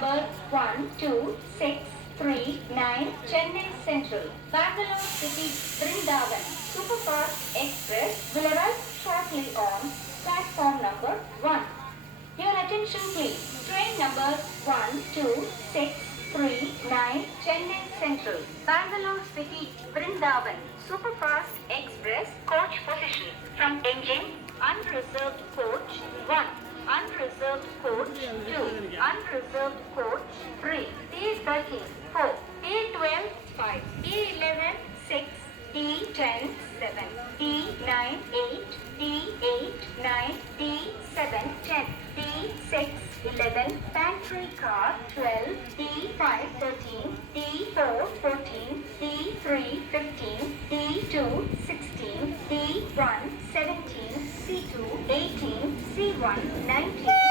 number 12639 Chennai Central, Bangalore City, Vrindavan, Superfast Express will arrive shortly on platform number 1. Your attention please. Train number 12639 Chennai Central, Bangalore City, Vrindavan, Superfast Express coach position from engine unreserved coach 1, unreserved coach 2, unreserved coach 3, D13 4, D12 5, D11 6, D10 7, D9 8, D8 9, D7 10, D6 11, pantry car 12, D5 13, D4 14, D3 15, D2 16, D1 17, C2 18, C1 19.